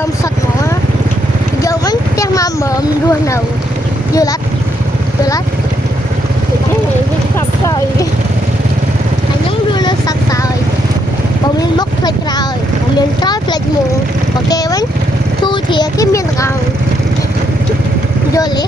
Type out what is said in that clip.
cơm sạch mà giờ vẫn đang mà mượm luôn nào vừa lách cái sập sời anh nhắm luôn nó sạch sời bọn mình bốc phết rồi bọn mình trói phết mù ok vẫn thu thì cái miếng còn vô lý